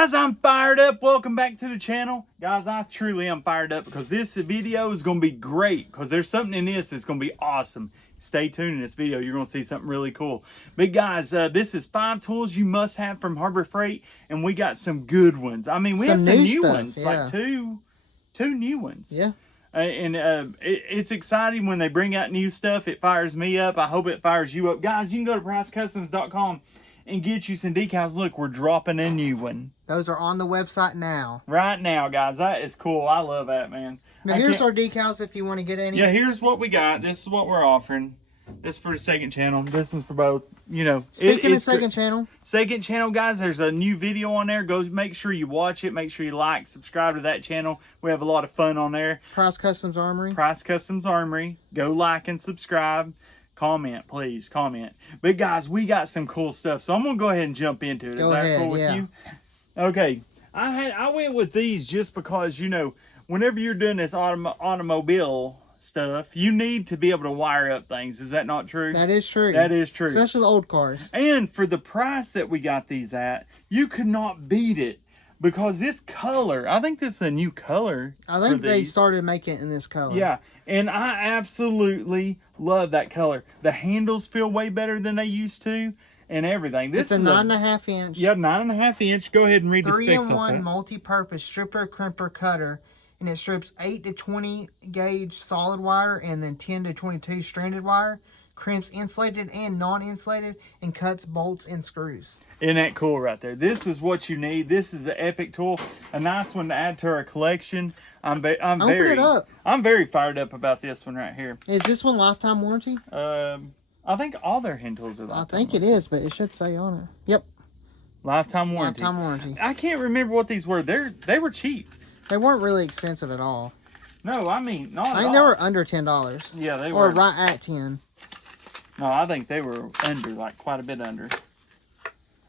Guys, I'm fired up. Welcome back to the channel. Guys, I truly am fired up because this video is going to be great because there's something in this that's going to be awesome. Stay tuned in this video. You're going to see something really cool. But guys, this is 5 tools you must have from Harbor Freight, and we got some good ones. I mean, we have some new ones, like two new ones. Yeah. It's exciting when they bring out new stuff. It fires me up. I hope it fires you up. Guys, you can go to PriceCustoms.com and get you some decals. Look, we're dropping a new one. Those are on the website now. Right now, guys. That is cool. I love that, man. Now, here's our decals if you want to get any. Yeah, here's what we got. This is what we're offering. This is for the second channel. This is for both, you know. Speaking of second channel. Second channel, guys, there's a new video on there. Go make sure you watch it. Make sure you like, subscribe to that channel. We have a lot of fun on there. Price Customs Armory. Price Customs Armory. Go like and subscribe. Comment, please, comment. But guys, we got some cool stuff, so I'm gonna go ahead and jump into it. Is that cool with you? Okay, I went with these just because, you know, whenever you're doing this automobile stuff, you need to be able to wire up things. Is that not true? That is true. That is true. Especially the old cars. And for the price that we got these at, you could not beat it. Because this color, I think this is a new color. I think they started making it in this color. Yeah, and I absolutely love that color. The handles feel way better than they used to, and everything. This is a 9.5 inch. Yeah, 9.5 inch. Go ahead and read the specs. 3-in-1 multi-purpose stripper crimper cutter, and it strips 8 to 20 gauge solid wire and then 10 to 22 stranded wire. Crimps insulated and non-insulated, and cuts bolts and screws. Isn't that cool right there? This is what you need. This is an epic tool, a nice one to add to our collection. I'm very fired up about this one right here. Is this one lifetime warranty? I think all their hand tools are lifetime. I think it is, but it should say on it. Yep. Lifetime warranty. Lifetime warranty. I can't remember what these were. They were cheap. They weren't really expensive at all. No, I mean not. I think they were under $10. Yeah, they were. Or right at 10. No, I think they were under, like quite a bit under.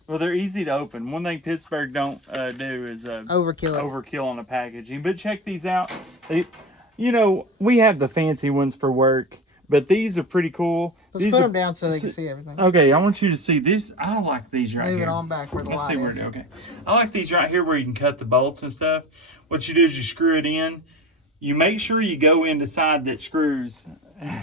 Well, they're easy to open. One thing Pittsburgh don't do is overkill on the packaging. But check these out. You know, we have the fancy ones for work, but these are pretty cool. Let's put them down so they can see everything. Okay, I want you to see this. I like these right here. Move it on back where the light is. Okay, I like these right here where you can cut the bolts and stuff. What you do is you screw it in. You make sure you go in the side that screws.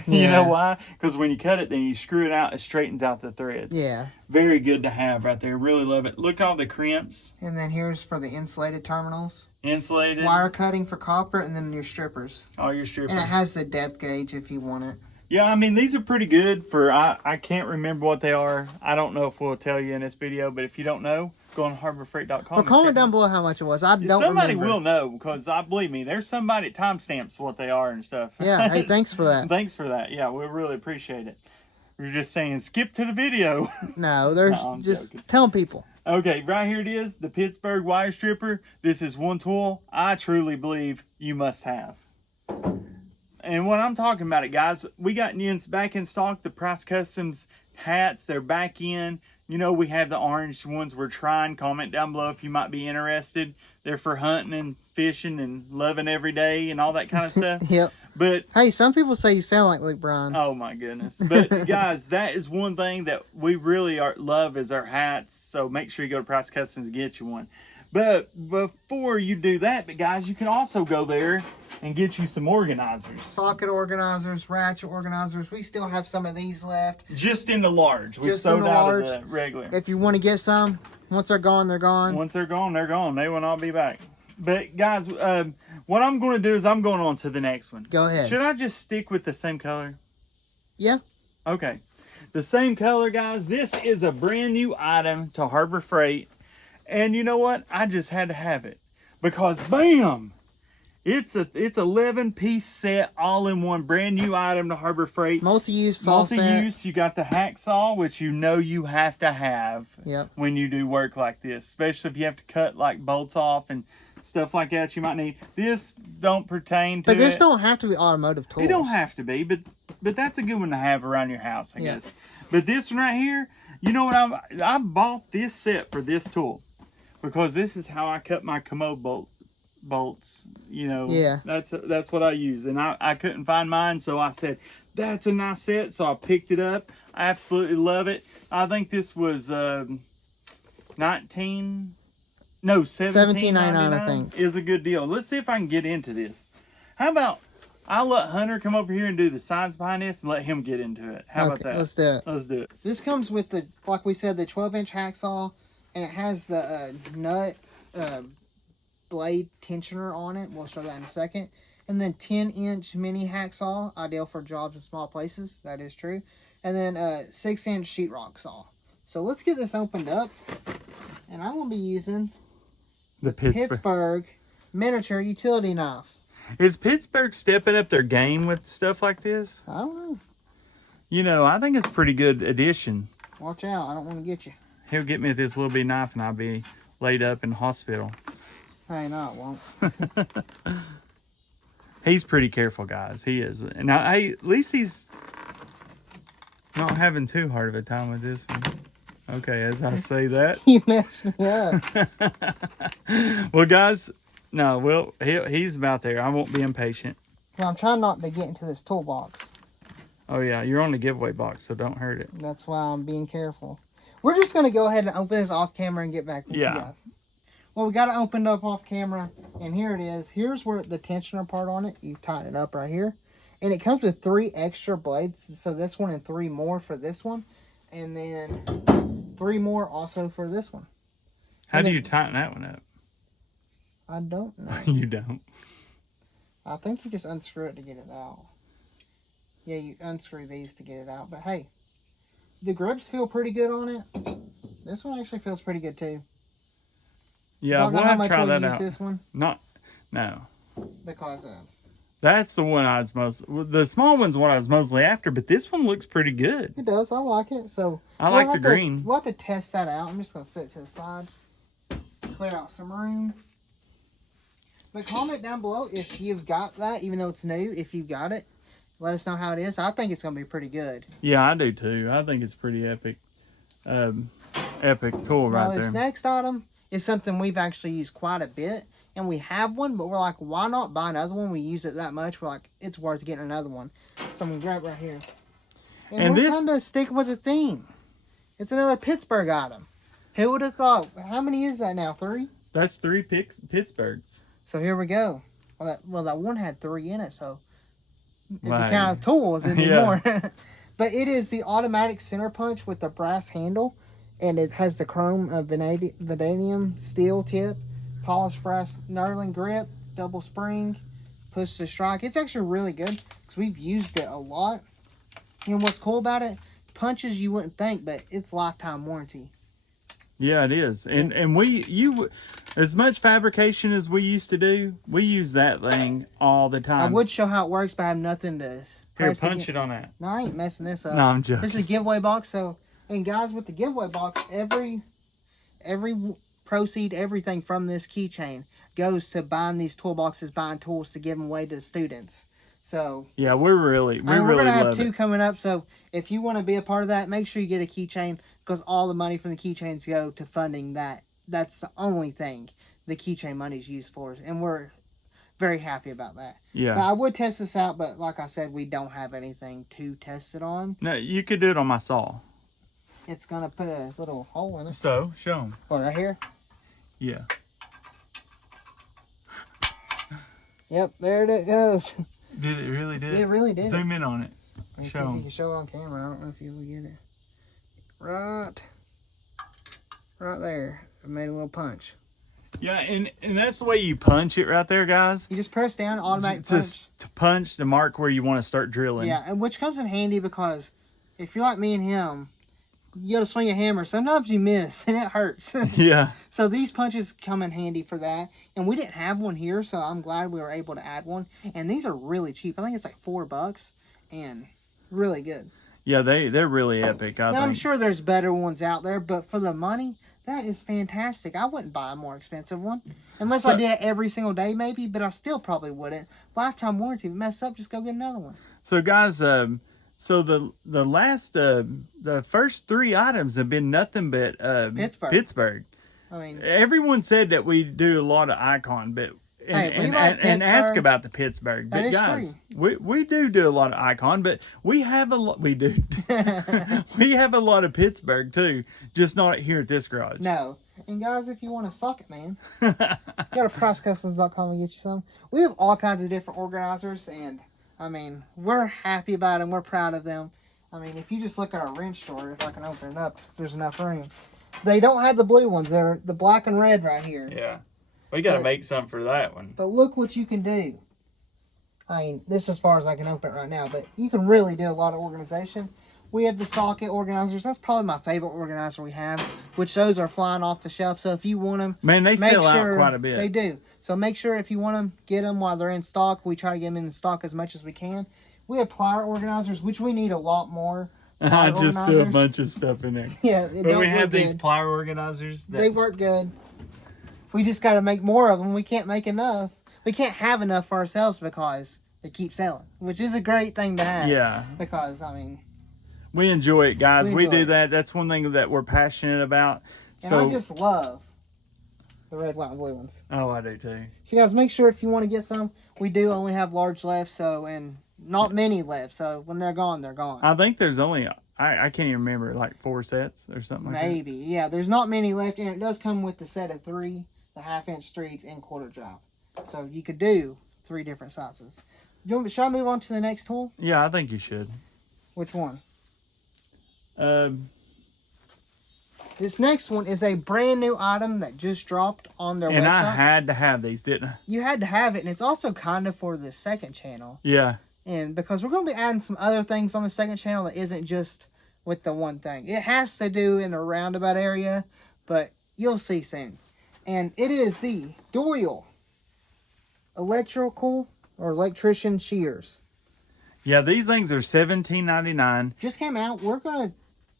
You know why? Because when you cut it, then you screw it out, it straightens out the threads. Yeah. Very good to have right there. Really love it. Look at all the crimps. And then here's for the insulated terminals. Insulated. Wire cutting for copper, and then your strippers. All your strippers. And it has the depth gauge if you want it. Yeah, I mean, these are pretty good for, I can't remember what they are. I don't know if we'll tell you in this video, but if you don't know, go on harborfreight.com. Or comment down below how much it was. I don't remember. Somebody will know, because believe me, there's somebody that timestamps what they are and stuff. Yeah, hey, thanks for that. Thanks for that. Yeah, we really appreciate it. We're just saying, skip to the video. No, there's just joking. Telling people. Okay, right here it is, the Pittsburgh wire stripper. This is one tool I truly believe you must have. And when I'm talking about it, guys, we got back in stock the Price Customs hats. They're back in. You know, we have the orange ones we're trying. Comment down below if you might be interested. They're for hunting and fishing and loving every day and all that kind of stuff. Yep. But hey, some people say you sound like Luke Bryan. Oh my goodness. But guys, that is one thing that we really love is our hats. So make sure you go to Price Customs and get you one. But before you do that, guys, you can also go there and get you some organizers. Socket organizers, ratchet organizers. We still have some of these left. Just in the large. We sold out of the regular. If you want to get some, once they're gone, they're gone. Once they're gone, they're gone. They will not be back. But guys, what I'm going to do is I'm going on to the next one. Go ahead. Should I just stick with the same color? Yeah. Okay. The same color, guys. This is a brand new item to Harbor Freight. And you know what? I just had to have it because bam, it's 11-piece set, all in one, brand new item to Harbor Freight. Multi-use saw set. Multi-use. You got the hacksaw, which you know you have to have when you do work like this, especially if you have to cut like bolts off and stuff like that. You might need this. Don't pertain to. But this don't have to be automotive tools. It don't have to be, but that's a good one to have around your house, I guess. But this one right here, you know what? I bought this set for this tool. Because this is how I cut my commode bolts, you know. Yeah. That's what I use. And I couldn't find mine, so I said, that's a nice set. So I picked it up. I absolutely love it. I think this was 19 No, $17.99, $17.99 I think. is a good deal. Let's see if I can get into this. How about I'll let Hunter come over here and do the science behind this and let him get into it. How about that? Let's do it. Let's do it. This comes with the, like we said, the 12-inch hacksaw, and it has the nut blade tensioner on it. We'll show that in a second. And then 10-inch mini hacksaw, ideal for jobs in small places. That is true. And then 6-inch sheetrock saw. So let's get this opened up. And I'm going to be using The Pittsburgh miniature utility knife. Is Pittsburgh stepping up their game with stuff like this? I don't know. You know, I think it's a pretty good addition. Watch out. I don't want to get you. He'll get me with this little bitty knife and I'll be laid up in the hospital. Hey, no, it won't. He's pretty careful, guys. He is. And at least he's not having too hard of a time with this one. Okay, as I say that. You messed me up. Well, guys, no, well, he's about there. I won't be impatient. Well, I'm trying not to get into this toolbox. Oh, yeah, you're on the giveaway box, so don't hurt it. That's why I'm being careful. We're just going to go ahead and open this off camera and get back with you guys. Well, we got it opened up off camera, and here it is. Here's where the tensioner part on it. You tighten it up right here. And it comes with 3 extra blades. So this one and 3 more for this one. And then 3 more also for this one. How do you tighten that one up? I don't know. You don't. I think you just unscrew it to get it out. Yeah, you unscrew these to get it out. But hey, the grips feel pretty good on it. This one actually feels pretty good too. Yeah, Don't know we'll how have to much try we'll that use out. this one No. because That's the one I was the small one's what I was mostly after, but this one looks pretty good. it does. I like it. So I like the green. We'll have to test that out. I'm just gonna set it to the side, clear out some room. But comment down below if you've got that, even though it's new. If you've got it, let us know how it is. I think it's gonna be pretty good. Yeah, I do too. I think it's pretty epic. Epic tool right there. This next item is something we've actually used quite a bit. And we have one, but we're like, why not buy another one? We use it that much. We're like, it's worth getting another one. So I'm going to grab it right here. And we're kind of sticking with the theme. It's another Pittsburgh item. Who would have thought? How many is that now? 3? That's 3 Pittsburghs. So here we go. Well, that one had 3 in it. So if you count tools, it'd be more. But it is the automatic center punch with the brass handle. And it has the chrome vanadium steel tip. Polished brass knurling grip, double spring, push to strike. It's actually really good because we've used it a lot. And what's cool about it, punches you wouldn't think, but it's lifetime warranty. Yeah, it is. And as much fabrication as we used to do, we use that thing all the time. I would show how it works, but I have nothing to press. Here, punch it on that. No, I ain't messing this up. No, I'm joking. This is a giveaway box. So, and guys, with the giveaway box, every proceed, everything from this keychain goes to buying these toolboxes, buying tools to give them away to the students. So yeah, we're really we're gonna have 2 coming up. So if you want to be a part of that, make sure you get a keychain because all the money from the keychains go to funding that. That's the only thing the keychain money is used for, and we're very happy about that. Yeah. Now, I would test this out, but like I said, we don't have anything to test it on. No, you could do it on my saw. It's gonna put a little hole in it. So show them. Oh, right here. Yeah. Yep, there it goes. Did it really did? It really did. Zoom in on it. Let me see if you can show it on camera. I don't know if you will get it. Right there. I made a little punch. Yeah, and that's the way you punch it right there, guys. You just press down, automatic punch. Just to punch the mark where you want to start drilling. Yeah, and which comes in handy because if you're like me and him, you got to swing a hammer. Sometimes you miss, and it hurts. Yeah. So these punches come in handy for that. And we didn't have one here, so I'm glad we were able to add one. And these are really cheap. I think it's like $4, and really good. Yeah, they're really epic, I think. I'm sure there's better ones out there, but for the money, that is fantastic. I wouldn't buy a more expensive one. Unless I did it every single day, maybe, but I still probably wouldn't. Lifetime warranty. If you mess up, just go get another one. So, guys, so the first 3 items have been nothing but Pittsburgh. I mean, Everyone said that we do a lot of Icon, but and ask about the Pittsburgh. That But is guys, true. we do a lot of Icon, but we have a lot. We do. We have a lot of Pittsburgh too, just not here at this garage. No. And guys, if you want a socket, man, you go to PriceCustoms.com and get you some. We have all kinds of different organizers, and I mean, we're happy about them. We're proud of them. I mean, if you just look at our wrench store, if I can open it up, if there's enough room. They don't have the blue ones. They're the black and red right here. Yeah. We got to make some for that one. But look what you can do. I mean, this is as far as I can open it right now, but you can really do a lot of organization. We have the socket organizers. That's probably my favorite organizer we have, which those are flying off the shelf. So if you want them, man, they sell out quite a bit. They do. So make sure if you want them, get them while they're in stock. We try to get them in stock as much as we can. We have plier organizers, which we need a lot more. I just threw a bunch of stuff in there. Yeah, but we have these plier organizers. They work good. We just got to make more of them. We can't make enough. We can't have enough for ourselves because they keep selling, which is a great thing to have. Yeah. Because, I mean, we enjoy it, guys. We do it. that. That's one thing that we're passionate about. And I just love the red, white, and blue ones. Oh, I do too. So, guys, make sure if you want to get some, we do only have large left, and not many left. So, when they're gone, they're gone. I think there's only, I can't even remember, like 4 sets or something like that. Maybe. Yeah, there's not many left, and it does come with the set of 3, the 1/2-inch streets, and quarter drive. So, you could do 3 different sizes. Should I move on to the next tool? Yeah, I think you should. Which one? This next one is a brand new item that just dropped on their website. And I had to have these, didn't I? You had to have it, and it's also kind of for the second channel. Yeah. And because we're going to be adding some other things on the second channel that isn't just with the one thing. It has to do in the roundabout area, but you'll see soon. And it is the Doyle electrical or electrician shears. Yeah, these things are $17.99. Just came out. We're going to...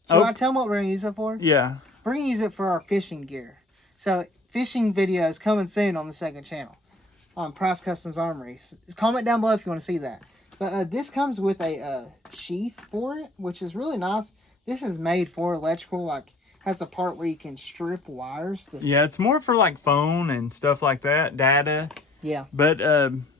Should I tell them what we're going to use it for? Yeah. We're going to use it for our fishing gear. So, fishing videos coming soon on the second channel. On Price Customs Armory. Comment down below if you want to see that. But this comes with a sheath for it, which is really nice. This is made for electrical. Like, has a part where you can strip wires. Yeah, it's more for like phone and stuff like that. Data. Yeah. But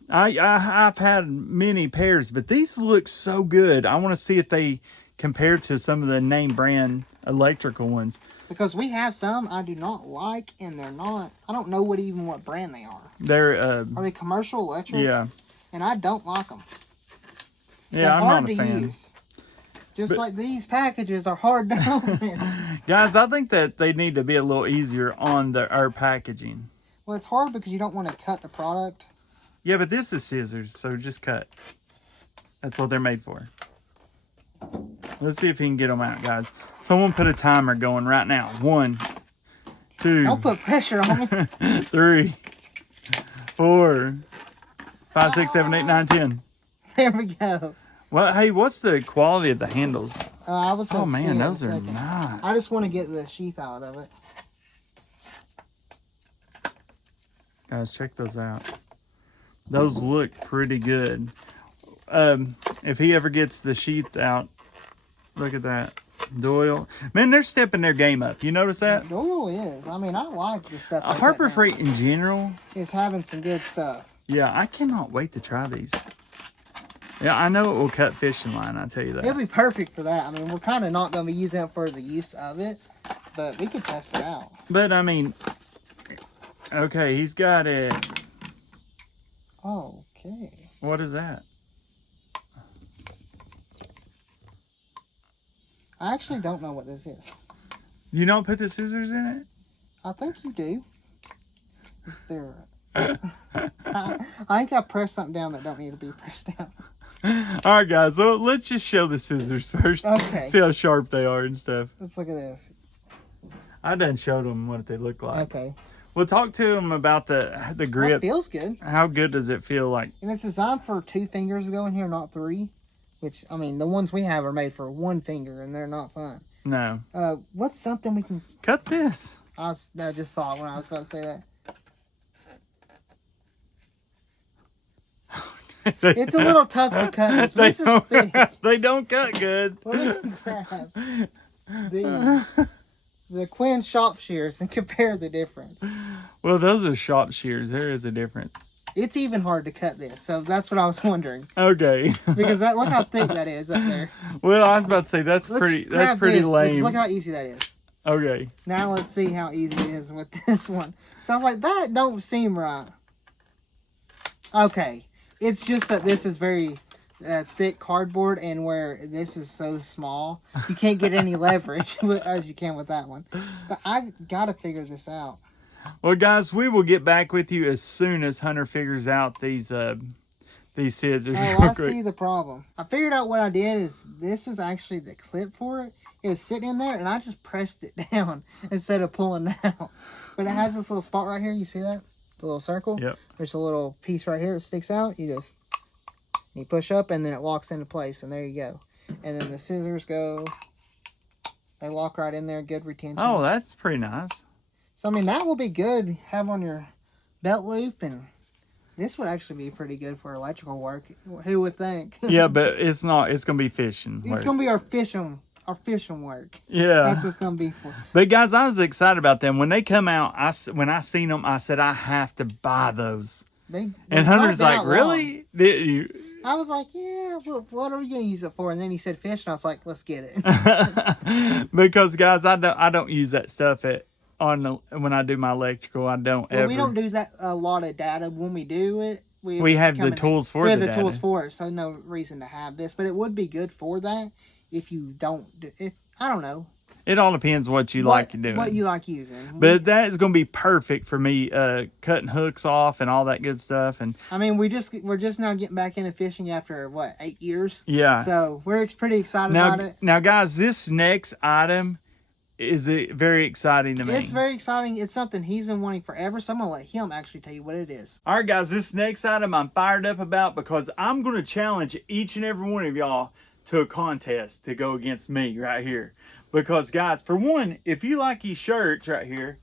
I've had many pairs, but these look so good. I want to see if they compare to some of the name brand electrical ones. Because we have some I do not like, and they're not. I don't know what brand they are. They're are they commercial electric? Yeah. And I don't like them. Yeah, they're I'm hard not a to fan. use. Just like these packages are hard to open. Guys, I think that they need to be a little easier on our packaging. Well, it's hard because you don't want to cut the product. Yeah, but this is scissors, so just cut. That's what they're made for. Let's see if he can get them out, guys. Someone put a timer going right now. 1, 2. Don't put pressure on me. 3, 4, 5, 6, 7, 8, 9, 10. There we go. Well, hey, what's the quality of the handles? I was Oh gonna man, see those in a are second. nice. I just want to get the sheath out of it. Guys, check those out. Those look pretty good. If he ever gets the sheath out, look at that. Doyle. Man, they're stepping their game up. You notice that? Doyle is. I mean, I like the stuff. Like Harbor that now. Freight in general. Is having some good stuff. Yeah, I cannot wait to try these. Yeah, I know it will cut fishing line, I tell you that. It'll be perfect for that. I mean, we're kind of not going to be using it for the use of it, but we could test it out. But, I mean, okay, he's got it. Okay. What is that? I actually don't know what this is. You don't put the scissors in it? I think you do. Is there... I think I pressed something down that don't need to be pressed down. All right, guys. So let's just show the scissors first. Okay. See how sharp they are and stuff. Let's look at this. I done showed them what they look like. Okay. We'll talk to them about the That grip. feels good. How good does it feel like? And it's designed for 2 fingers to go in here, not 3. Which, I mean, the ones we have are made for 1 finger, and they're not fun. No. What's something we can... Cut this. I just saw it when I was about to say that. It's a little tough to cut. This is thick. They don't cut good. Let me grab the Quinn shop shears and compare the difference. Well, those are shop shears. There is a difference. It's even hard to cut this, so that's what I was wondering. Okay. Because look how thick that is up there. Well, I was about to say that's pretty lame. Look how easy that is. Okay. Now let's see how easy it is with this one. So I was like, that don't seem right. Okay. It's just that this is very thick cardboard, and where this is so small, you can't get any leverage as you can with that one. But I got to figure this out. Well, guys, we will get back with you as soon as Hunter figures out these scissors. Oh, I see the problem. I figured out what I did is this is actually the clip for it. It was sitting in there, and I just pressed it down instead of pulling it out. But it has this little spot right here. You see that? The little circle? Yep. There's a little piece right here that sticks out. You push up, and then it locks into place, and there you go. And then the scissors go. They lock right in there. Good retention. Oh, that's pretty nice. So, I mean, that will be good. Have on your belt loop, and this would actually be pretty good for electrical work. Who would think? Yeah, but it's not. It's gonna be fishing. It's gonna be our fishing work. Yeah, that's what it's gonna be for. But guys, I was excited about them when they come out. When I seen them, I said I have to buy those. And Hunter's like, really? Did you? I was like, yeah. What are we gonna use it for? And then he said fish, and I was like, let's get it. Because guys, I don't use that stuff when I do my electrical. I don't ever. We don't do that a lot of data. When we do it, we have the tools for it. We have the tools for it, so no reason to have this. But it would be good for that if you don't. I don't know. It all depends what you like doing. What you like using. But that is going to be perfect for me cutting hooks off and all that good stuff. And I mean, we're just now getting back into fishing after what, 8 years? Yeah. So we're pretty excited about it. Now, guys, this next item is very exciting to me. It's very exciting. It's something he's been wanting forever, so I'm going to let him actually tell you what it is. All right, guys, this next item I'm fired up about because I'm going to challenge each and every one of y'all to a contest to go against me right here. Because, guys, for one, if you like these shirts right here,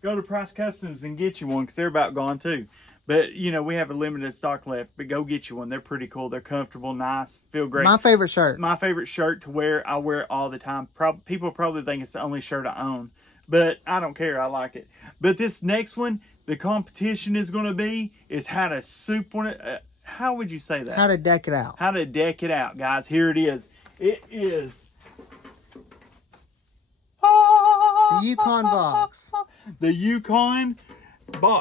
go to Price Customs and get you one because they're about gone too. But, you know, we have a limited stock left, but go get you one. They're pretty cool. They're comfortable, nice, feel great. My favorite shirt. My favorite shirt to wear. I wear it all the time. People probably think it's the only shirt I own, but I don't care. I like it. But this next one, the competition is going to be is how to soup one. How would you say that? How to deck it out. How to deck it out, guys. Here it is. It is the Yukon box. The Yukon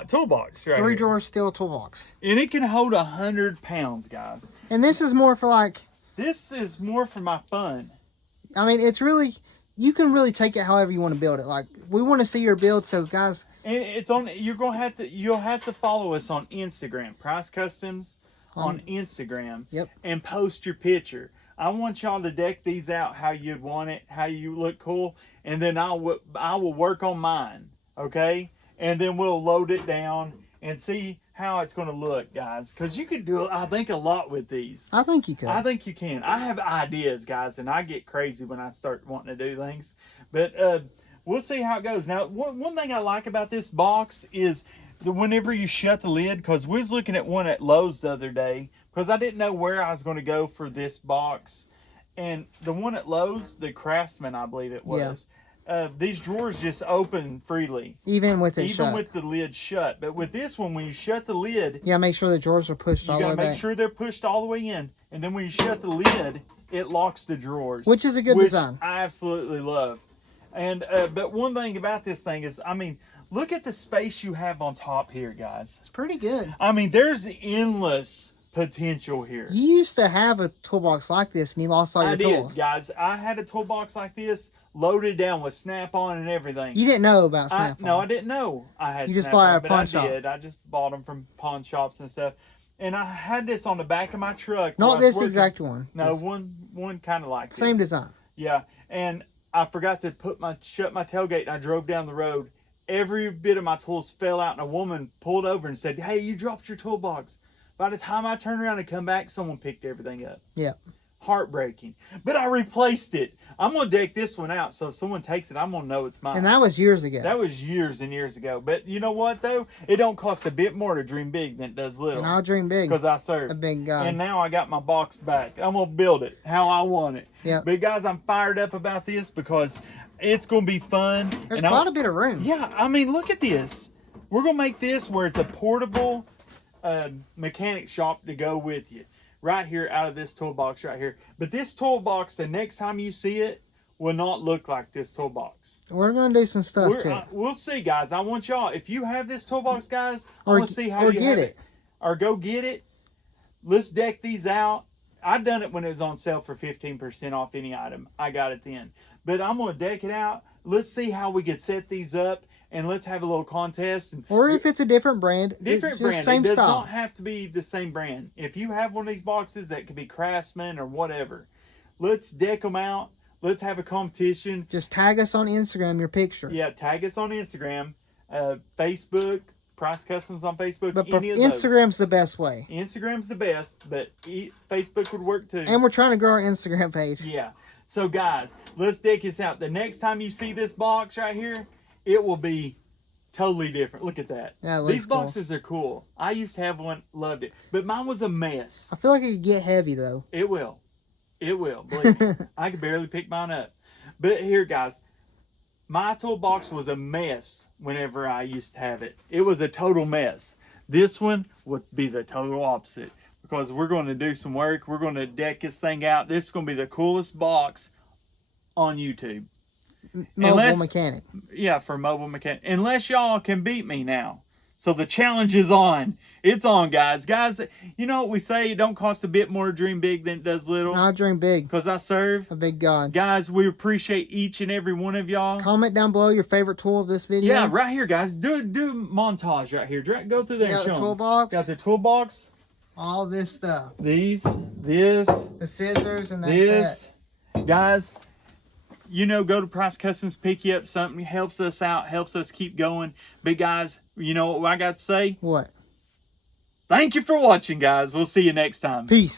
toolbox, right? 3-drawer steel toolbox. And it can hold 100 pounds, guys. And this is more for like... This is more for my fun. I mean, it's really... You can really take it however you want to build it. Like, we want to see your build, so guys... And it's on... You'll have to follow us on Instagram. Price Customs on Instagram. Yep. And post your picture. I want y'all to deck these out how you'd want it, how you look cool, and then I will work on mine, okay? And then we'll load it down and see how it's going to look, guys. Because you could do, I think, a lot with these. I think you could. I think you can. I have ideas, guys, and I get crazy when I start wanting to do things. But we'll see how it goes. Now, one thing I like about this box is whenever you shut the lid, because we was looking at one at Lowe's the other day, because I didn't know where I was going to go for this box. And the one at Lowe's, the Craftsman, I believe it was, these drawers just open freely. Even with it shut. Even with the lid shut. But with this one, when you shut the lid... Yeah, make sure the drawers are pushed all the way back. You got to make sure they're pushed all the way in. And then when you shut the lid, it locks the drawers. Which is a good design. I absolutely love. And but one thing about this thing is, I mean, look at the space you have on top here, guys. It's pretty good. I mean, there's endless potential here. You used to have a toolbox like this, and you lost all your tools. I did, guys. I had a toolbox like this, loaded down with Snap-on and everything. You didn't know about Snap-on. No, I didn't know I had. You just bought it at a pawn shop. I just bought them from pawn shops and stuff. And I had this on the back of my truck. Not this exact one. No, one kind of like this. Same design. Yeah, and I forgot to shut my tailgate, and I drove down the road. Every bit of my tools fell out, and a woman pulled over and said, "Hey, you dropped your toolbox." By the time I turned around and come back, someone picked everything up. Yeah. Heartbreaking. But I replaced it. I'm going to deck this one out, so if someone takes it, I'm going to know it's mine. And that was years ago. That was years and years ago. But you know what, though? It don't cost a bit more to dream big than it does little. And I'll dream big. Because I serve. A big guy. And now I got my box back. I'm going to build it how I want it. Yeah. But guys, I'm fired up about this because it's going to be fun. There's quite a bit of room. Yeah. I mean, look at this. We're going to make this where it's a portable mechanic shop to go with you. Right here out of this toolbox right here. But this toolbox, the next time you see it, will not look like this toolbox. We're going to do some stuff to it. We'll see, guys. I want y'all, if you have this toolbox, guys, I Or- want to see how or you get have it. Or go get it. Let's deck these out. I done it when it was on sale for 15% off any item. I got it then. But I'm going to deck it out. Let's see how we can set these up, and let's have a little contest. And Or if it's a different brand, different it's brand. just same It does style. not have to be the same brand. If you have one of these boxes that could be Craftsman or whatever, let's deck them out. Let's have a competition. Just tag us on Instagram, your picture. Yeah, tag us on Instagram, Facebook, Price Kustoms on Facebook. But any of those. Instagram's the best way. Instagram's the best, but Facebook would work too. And we're trying to grow our Instagram page. Yeah. So guys, let's deck this out. The next time you see this box right here, it will be totally different. Look at that. Yeah, it looks These boxes are cool. I used to have one, loved it. But mine was a mess. I feel like it could get heavy though. It will. It will. Believe me. I could barely pick mine up. But here, guys, my toolbox was a mess whenever I used to have it. It was a total mess. This one would be the total opposite, because we're going to do some work. We're going to deck this thing out. This is going to be the coolest box on YouTube. Mobile mechanic. Yeah, for mobile mechanic. Unless y'all can beat me now. So the challenge is on. It's on, guys. Guys, you know what we say? It don't cost a bit more to dream big than it does little. I dream big. Because I serve A big God. Guys, we appreciate each and every one of y'all. Comment down below your favorite tool of this video. Yeah, right here, guys. Do a montage right here. Go through there and Got show the 'em. toolbox. Got the toolbox. All this stuff. These, this, The scissors and that's this. it. Guys, you know, go to Price Kustoms, pick you up something. Helps us out. Helps us keep going. But guys, you know what I got to say? What? Thank you for watching, guys. We'll see you next time. Peace.